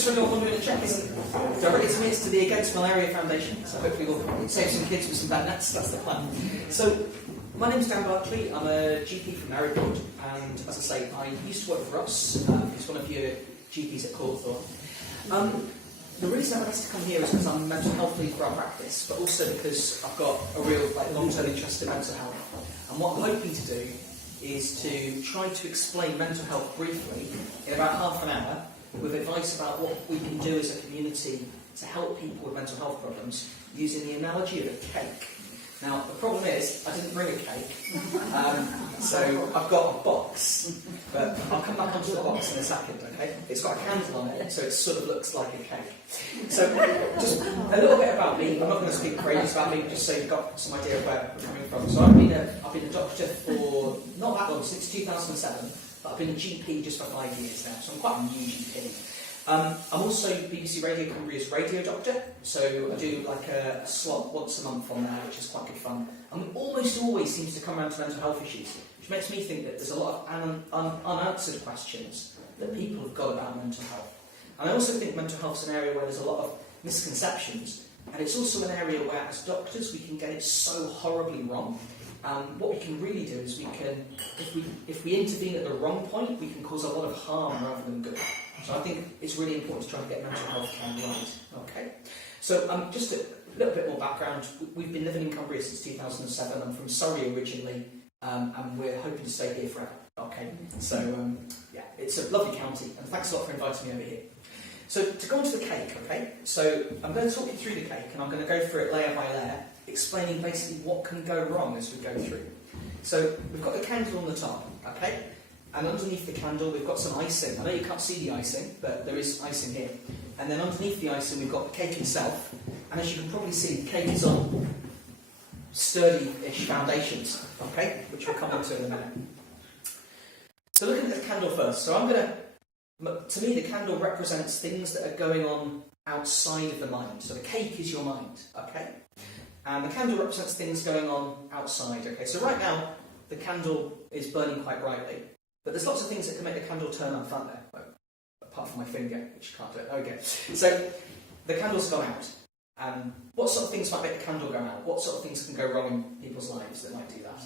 just for anyone wondering, the check isn't directly to me, it's to the Against Malaria Foundation, so hopefully we'll save some kids with some bad nets, that's the plan. So, my name's Dan Berkeley, I'm a GP from Maribor, and as I say, I used to work for us, he's one of your GPs at Courtthorn. The reason I've asked to come here is because I'm a mental health lead for our practice, but also because I've got a real long-term interest in mental health. And what I'm hoping to do is to try to explain mental health briefly in about half an hour with advice about what we can do as a community to help people with mental health problems using the analogy of a cake. Now, the problem is, I didn't bring a cake, so I've got a box, but I'll come back onto the box in a second, okay? It's got a candle on it, so it sort of looks like a cake. So, just a little bit about me. I'm not going to speak crazy about me, just so you've got some idea of where we're coming from. So I've been a doctor for not that long, since 2007, but I've been a GP just for 5 years now, so I'm quite a new GP. I'm also BBC Radio Cumbria's radio doctor, so I do like a slot once a month on there, which is quite good fun. And it almost always seems to come around to mental health issues, which makes me think that there's a lot of unanswered questions that people have got about mental health. And I also think mental health is an area where there's a lot of misconceptions, and it's also an area where, as doctors, we can get it so horribly wrong. What we can really do is we can, if we intervene at the wrong point, we can cause a lot of harm rather than good. So I think it's really important to try and get mental health care right. Okay. So just a little bit more background. We've been living in Cumbria since 2007. I'm from Surrey originally, and we're hoping to stay here forever. Okay. So yeah, it's a lovely county, and thanks a lot for inviting me over here. So to go on to the cake, okay. So I'm going to talk you through the cake, and I'm going to go through it layer by layer, explaining basically what can go wrong as we go through. So we've got the candle on the top, okay? And underneath the candle we've got some icing. I know you can't see the icing, but there is icing here. And then underneath the icing we've got the cake itself. And as you can probably see, the cake is on sturdy-ish foundations, okay? Which we'll come into in a minute. So looking at the candle first. So to me the candle represents things that are going on outside of the mind. So the cake is your mind, okay? And the candle represents things going on outside. Okay, so right now the candle is burning quite brightly, but there's lots of things that can make the candle turn on, aren't there? Well, apart from my finger, which can't do it. Okay, so the candle's gone out. What sort of things might make the candle go out? What sort of things can go wrong in people's lives that might do that?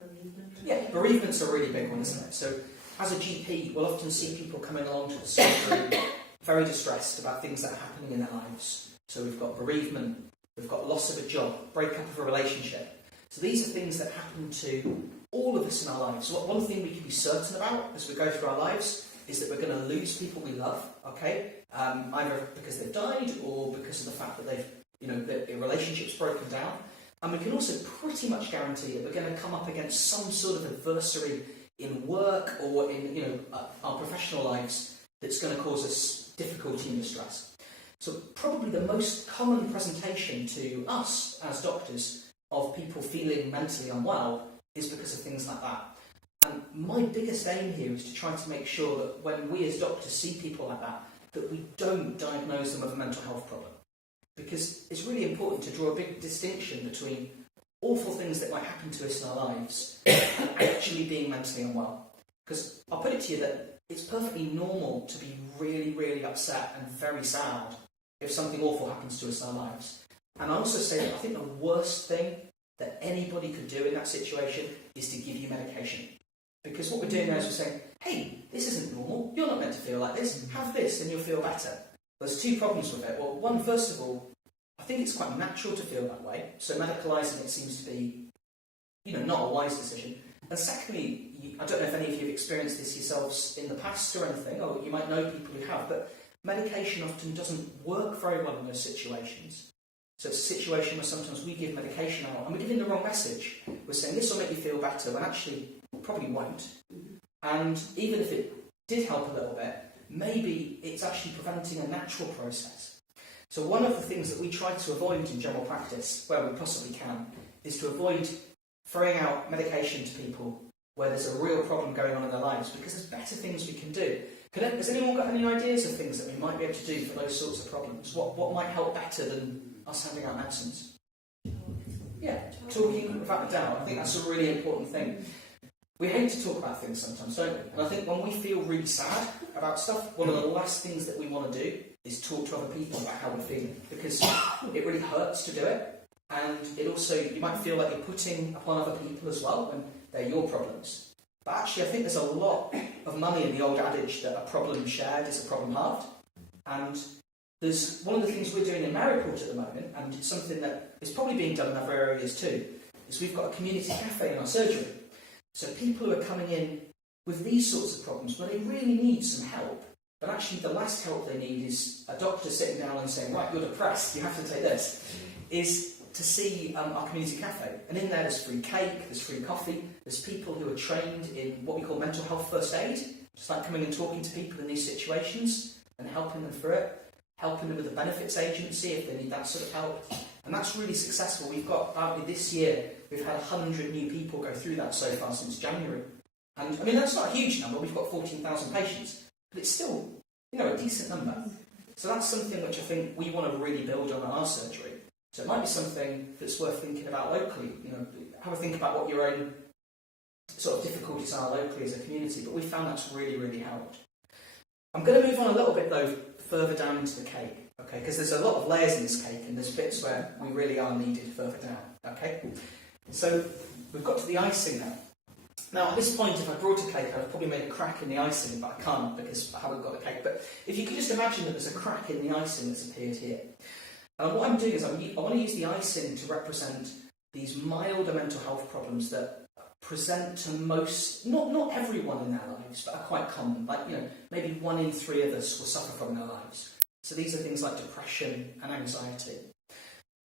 Bereavement. Yeah, bereavement's a really big one, isn't it? So as a GP, we'll often see people coming along to the surgery very distressed about things that are happening in their lives. So we've got bereavement. We've got loss of a job, breakup of a relationship. So these are things that happen to all of us in our lives. So one thing we can be certain about as we go through our lives is that we're going to lose people we love, okay? Either because they've died or because of the fact that the relationship's broken down. And we can also pretty much guarantee that we're going to come up against some sort of adversary in work or in our professional lives that's going to cause us difficulty and distress. So probably the most common presentation to us as doctors of people feeling mentally unwell is because of things like that. And my biggest aim here is to try to make sure that when we as doctors see people like that we don't diagnose them with a mental health problem. Because it's really important to draw a big distinction between awful things that might happen to us in our lives and actually being mentally unwell. Because I'll put it to you that it's perfectly normal to be really, really upset and very sad if something awful happens to us in our lives. And I also say that I think the worst thing that anybody could do in that situation is to give you medication. Because what we're doing now is we're saying, hey, this isn't normal, you're not meant to feel like this, have this and you'll feel better. There's two problems with it. Well, one, first of all, I think it's quite natural to feel that way, so medicalising it seems to be, not a wise decision. And secondly, I don't know if any of you have experienced this yourselves in the past or anything, or you might know people who have, but medication often doesn't work very well in those situations. So it's a situation where sometimes we give medication out and we're giving the wrong message. We're saying this will make you feel better, when actually it probably won't. And even if it did help a little bit, maybe it's actually preventing a natural process. So one of the things that we try to avoid in general practice, where we possibly can, is to avoid throwing out medication to people where there's a real problem going on in their lives, because there's better things we can do. Has anyone got any ideas of things that we might be able to do for those sorts of problems? What might help better than us handing out medicines? Yeah, talking without a doubt. I think that's a really important thing. We hate to talk about things sometimes, don't we? And I think when we feel really sad about stuff, one of the last things that we want to do is talk to other people about how we're feeling, because it really hurts to do it, and it also, you might feel like you're putting upon other people as well when they're your problems. But actually, I think there's a lot of money in the old adage that a problem shared is a problem halved. And there's one of the things we're doing in Mariport at the moment, and it's something that is probably being done in other areas too, is we've got a community cafe in our surgery. So people who are coming in with these sorts of problems where they really need some help, but actually the last help they need is a doctor sitting down and saying, right, you're depressed, you have to take this, is to see our community cafe. And in there there's free cake, there's free coffee, there's people who are trained in what we call mental health first aid, just like coming and talking to people in these situations and helping them through it, helping them with the benefits agency if they need that sort of help. And that's really successful. We've got, this year, we've had 100 new people go through that so far since January. And I mean, that's not a huge number, we've got 14,000 patients, but it's still, a decent number. So that's something which I think we want to really build on our surgery. So it might be something that's worth thinking about locally. Have a think about what your own sort of difficulties are locally as a community, but we found that's really, really helped. I'm going to move on a little bit, though, further down into the cake. Okay, because there's a lot of layers in this cake, and there's bits where we really are needed further down. Okay, so we've got to the icing now. Now, at this point, if I brought a cake, I'd have probably made a crack in the icing, but I can't because I haven't got the cake. But if you could just imagine that there's a crack in the icing that's appeared here. And what I'm doing is I want to use the icing to represent these milder mental health problems that present to most, not everyone in their lives, but are quite common. Like, maybe 1 in 3 of us will suffer from their lives. So these are things like depression and anxiety.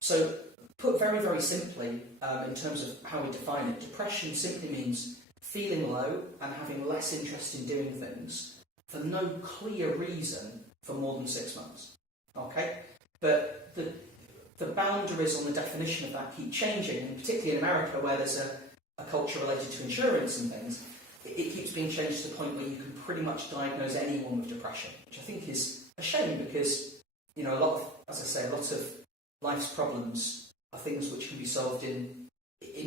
So put very, very simply, in terms of how we define it, depression simply means feeling low and having less interest in doing things for no clear reason for more than 6 months. Okay? But the boundaries on the definition of that keep changing, and particularly in America where there's a culture related to insurance and things, it keeps being changed to the point where you can pretty much diagnose anyone with depression, which I think is a shame because, a lot of life's problems are things which can be solved in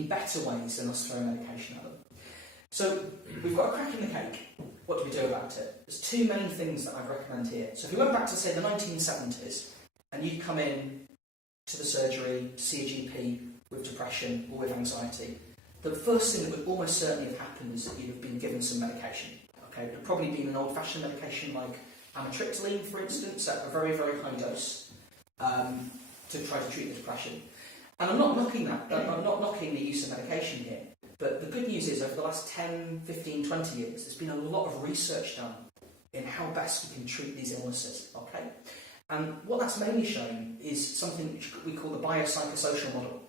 better ways than us throwing medication at them. So we've got a crack in the cake. What do we do about it? There's 2 main things that I'd recommend here. So if we went back to, say, the 1970s, and you'd come in to the surgery to see a GP with depression or with anxiety, the first thing that would almost certainly have happened is that you'd have been given some medication. Okay, it would have probably been an old-fashioned medication like amitriptyline, for instance, at a very, very high dose to try to treat the depression. And I'm not knocking that. I'm not knocking the use of medication here. But the good news is over the last 10, 15, 20 years, there's been a lot of research done in how best we can treat these illnesses. Okay. And what that's mainly shown is something which we call the Biopsychosocial Model.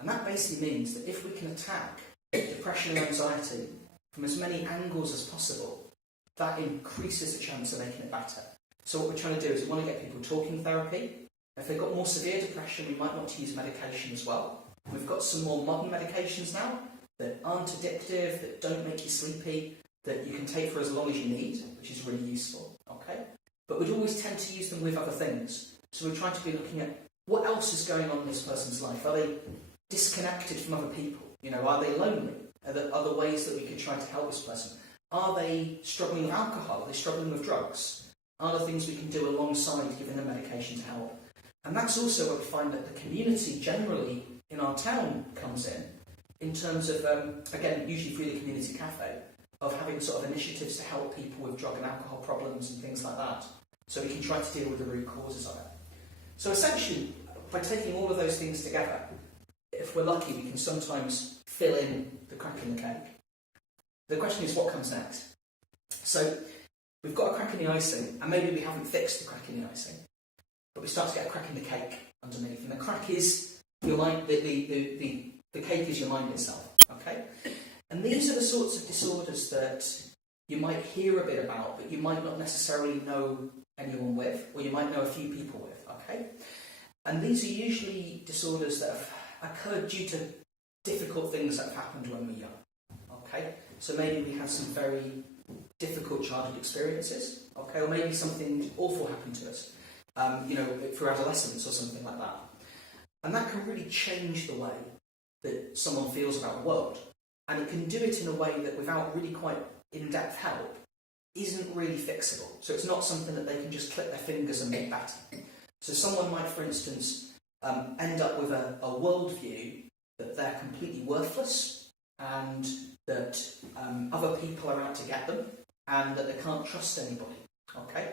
And that basically means that if we can attack depression and anxiety from as many angles as possible, that increases the chance of making it better. So what we're trying to do is we want to get people talking therapy. If they've got more severe depression, we might want to use medication as well. We've got some more modern medications now that aren't addictive, that don't make you sleepy, that you can take for as long as you need, which is really useful. Okay? But we'd always tend to use them with other things. So we're trying to be looking at what else is going on in this person's life. Are they disconnected from other people? Are they lonely? Are there other ways that we could try to help this person? Are they struggling with alcohol? Are they struggling with drugs? Are there things we can do alongside giving them medication to help? And that's also where we find that the community generally in our town comes in terms of, again, usually through the community cafe, of having sort of initiatives to help people with drug and alcohol problems and things like that. So we can try to deal with the root causes of it. So essentially, by taking all of those things together, if we're lucky, we can sometimes fill in the crack in the cake. The question is, what comes next? So we've got a crack in the icing, and maybe we haven't fixed the crack in the icing, but we start to get a crack in the cake underneath. And the crack is your mind, the cake is your mind itself. Okay? And these are the sorts of disorders that you might hear a bit about, but you might not necessarily know anyone with, or you might know a few people with. Okay? And these are usually disorders that have occurred due to difficult things that have happened when we're young. Okay? So maybe we had some very difficult childhood experiences, okay, or maybe something awful happened to us, through adolescence or something like that. And that can really change the way that someone feels about the world. and it can do it in a way that, without really quite in-depth help, isn't really fixable. So it's not something that they can just click their fingers and make better. So someone might, for instance, end up with a worldview that they're completely worthless, and that other people are out to get them, and that they can't trust anybody. Okay?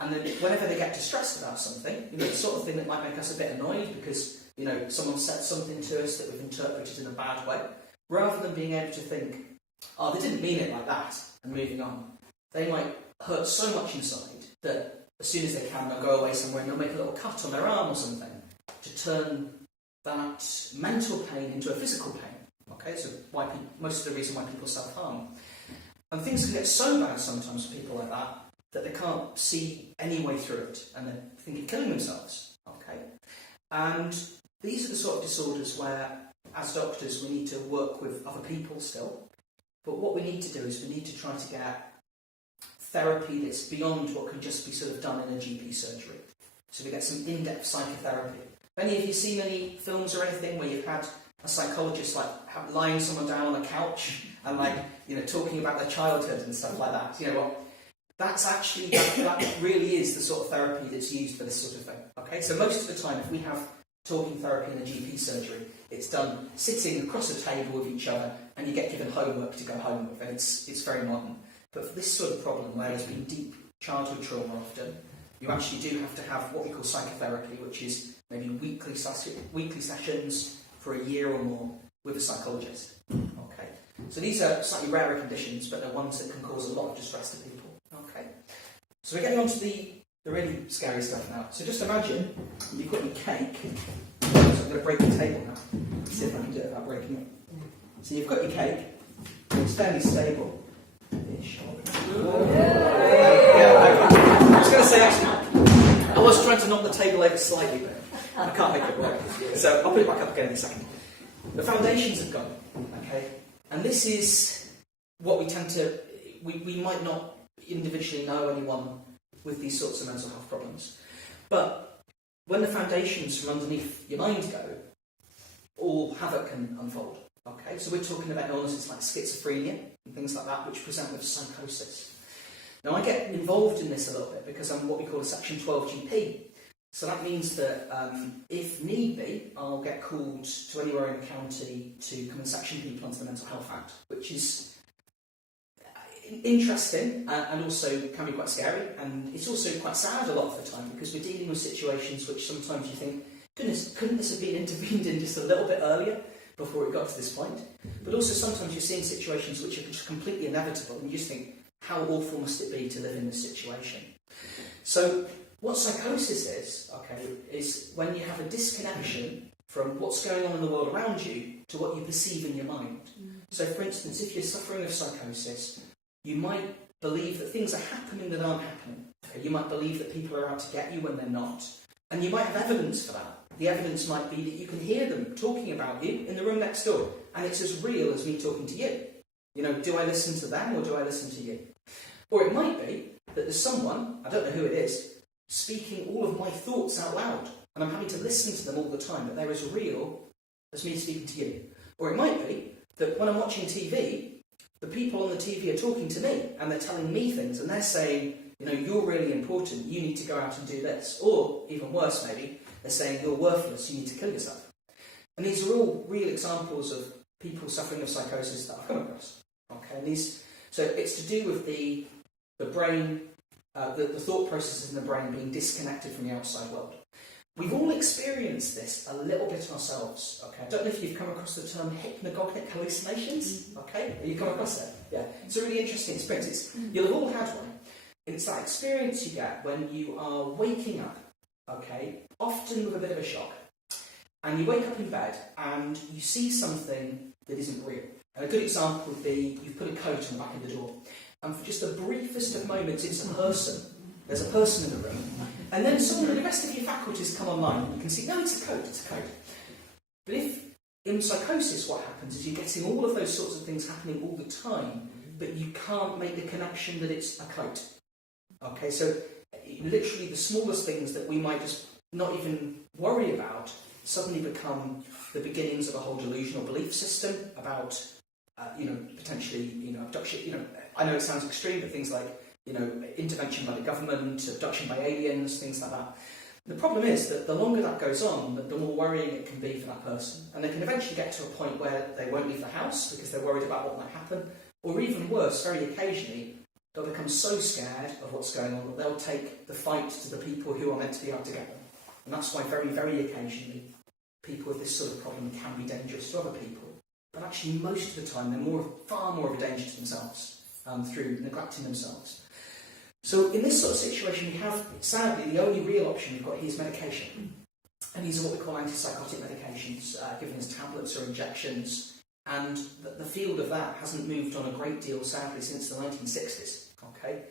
And then whenever they get distressed about something, the sort of thing that might make us a bit annoyed because, someone said something to us that we've interpreted in a bad way, rather than being able to think, oh, they didn't mean it like that, and moving on, they might hurt so much inside that as soon as they can, they'll go away somewhere and they'll make a little cut on their arm or something to turn that mental pain into a physical pain. Okay, so most of the reason why people self-harm. And things can get so bad sometimes for people like that they can't see any way through it, and they think of killing themselves. Okay, and these are the sort of disorders where, as doctors, we need to work with other people still. But what we need to do is we need to try to get therapy that's beyond what can just be sort of done in a GP surgery. So we get some in-depth psychotherapy. Have any of you seen any films or anything where you've had a psychologist lying someone down on a couch and talking about their childhood and stuff like that? You know what? That's actually, that really is the sort of therapy that's used for this sort of thing. Okay, so most of the time, if we have talking therapy in a GP surgery, it's done sitting across a table with each other, and you get given homework to go home with, and it's very modern. But for this sort of problem, where there's been deep childhood trauma often, you actually do have to have what we call psychotherapy, which is maybe weekly sessions for a year or more with a psychologist. Okay, so these are slightly rarer conditions, but they're ones that can cause a lot of distress to people. Okay, so we're getting on to the really scary stuff now. So just imagine you've got your cake. So I'm going to break the table now. Let's see if I can do it without breaking it. So you've got your cake. It's fairly stable. I was going to say, actually, I was trying to knock the table over slightly, but I can't make it work. So I'll put it back up again in a second. The foundations have gone. Okay, and this is what we tend to. We might not individually know anyone with these sorts of mental health problems, but when the foundations from underneath your mind go, all havoc can unfold. Okay, so we're talking about illnesses like schizophrenia and things like that, which present with psychosis. Now, I get involved in this a little bit because I'm what we call a Section 12 GP. So that means that if need be, I'll get called to anywhere in the county to come and section people onto the Mental Health Act, which is interesting and also can be quite scary, and it's also quite sad a lot of the time because we're dealing with situations which sometimes you think, goodness, couldn't this have been intervened in just a little bit earlier before it got to this point? But also sometimes you're seeing situations which are just completely inevitable, and you just think, how awful must it be to live in this situation? So what psychosis is, okay, is when you have a disconnection from what's going on in the world around you to what you perceive in your mind. So for instance, if you're suffering of psychosis, you might believe that things are happening that aren't happening. Okay? You might believe that people are out to get you when they're not. And you might have evidence for that. The evidence might be that you can hear them talking about you in the room next door, and it's as real as me talking to you. Do I listen to them or do I listen to you? Or it might be that there's someone, I don't know who it is, speaking all of my thoughts out loud, and I'm having to listen to them all the time, but they're as real as me speaking to you. Or it might be that when I'm watching TV, the people on the TV are talking to me, and they're telling me things, and they're saying, you're really important, you need to go out and do this. Or, even worse maybe, they're saying, you're worthless, you need to kill yourself. And these are all real examples of people suffering of psychosis that I've come across. Okay, and so it's to do with the brain, the thought processes in the brain being disconnected from the outside world. We've all experienced this a little bit ourselves. Okay, I don't know if you've come across the term hypnagogic hallucinations. Okay, have you come across that? Yeah, it's a really interesting experience. You'll have all had one. It's that experience you get when you are waking up. Okay, often with a bit of a shock, and you wake up in bed and you see something that isn't real. And a good example would be you've put a coat on the back of the door, and for just the briefest of moments, it's a person. There's a person in the room, and then suddenly the rest of your faculties come online, and you can see, no, it's a coat, it's a coat. But if in psychosis, what happens is you're getting all of those sorts of things happening all the time, but you can't make the connection that it's a coat. Okay, so literally the smallest things that we might just not even worry about suddenly become the beginnings of a whole delusional belief system about potentially, abduction. I know it sounds extreme, but things like, intervention by the government, abduction by aliens, things like that. The problem is that the longer that goes on, the more worrying it can be for that person. And they can eventually get to a point where they won't leave the house because they're worried about what might happen. Or even worse, very occasionally, they'll become so scared of what's going on that they'll take the fight to the people who are meant to be out to get them. And that's why very, very occasionally, people with this sort of problem can be dangerous to other people. But actually, most of the time, they're far more of a danger to themselves through neglecting themselves. So in this sort of situation, we have, sadly, the only real option we've got here is medication. And these are what we call antipsychotic medications, given as tablets or injections. And the field of that hasn't moved on a great deal, sadly, since the 1960s. Okay?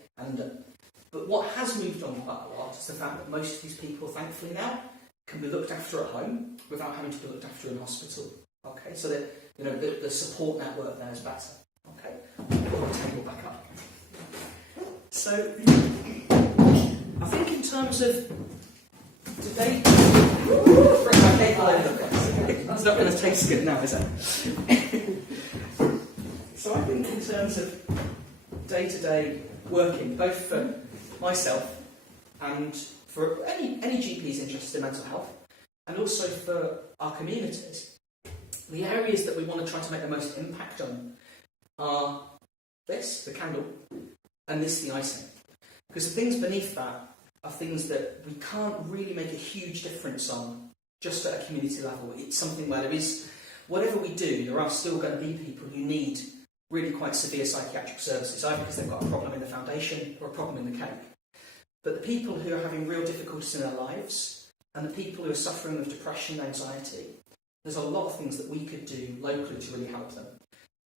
But what has moved on quite a lot is the fact that most of these people, thankfully now, can be looked after at home without having to be looked after in hospital. Okay? So that the support network there is better. Okay? Pull the table back up. So, I think in terms of today, bring my cake all over the place. That's not going to taste good now, is it? So I think in terms of day-to-day working, both for myself and for any GPs interested in mental health, and also for our communities, the areas that we want to try to make the most impact on are this, the candle, and this, the icing. Because the things beneath that are things that we can't really make a huge difference on just at a community level. It's something where there is, whatever we do, there are still going to be people who need really quite severe psychiatric services, either because they've got a problem in the foundation or a problem in the cake. But the people who are having real difficulties in their lives, and the people who are suffering with depression and anxiety, there's a lot of things that we could do locally to really help them.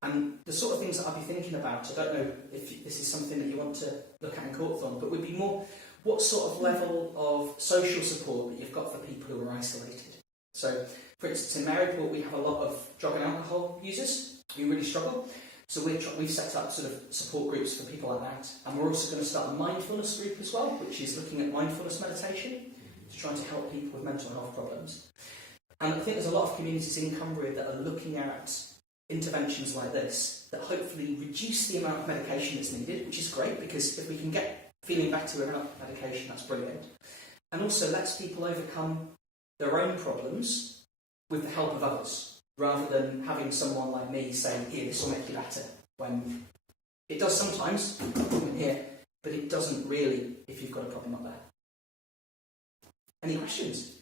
And the sort of things that I'll be thinking about, I don't know if this is something that you want to look at in Courtthorn, but would be more what sort of level of social support that you've got for people who are isolated. So, for instance, in Maryport we have a lot of drug and alcohol users who really struggle. So we've set up sort of support groups for people like that. And we're also going to start a mindfulness group as well, which is looking at mindfulness meditation, to try to help people with mental health problems. And I think there's a lot of communities in Cumbria that are looking at interventions like this that hopefully reduce the amount of medication that's needed, which is great, because if we can get feeling better with enough medication, that's brilliant. And also lets people overcome their own problems with the help of others, rather than having someone like me say, here, this will make you better, when it does sometimes, in here, but it doesn't really if you've got a problem up there. Any questions?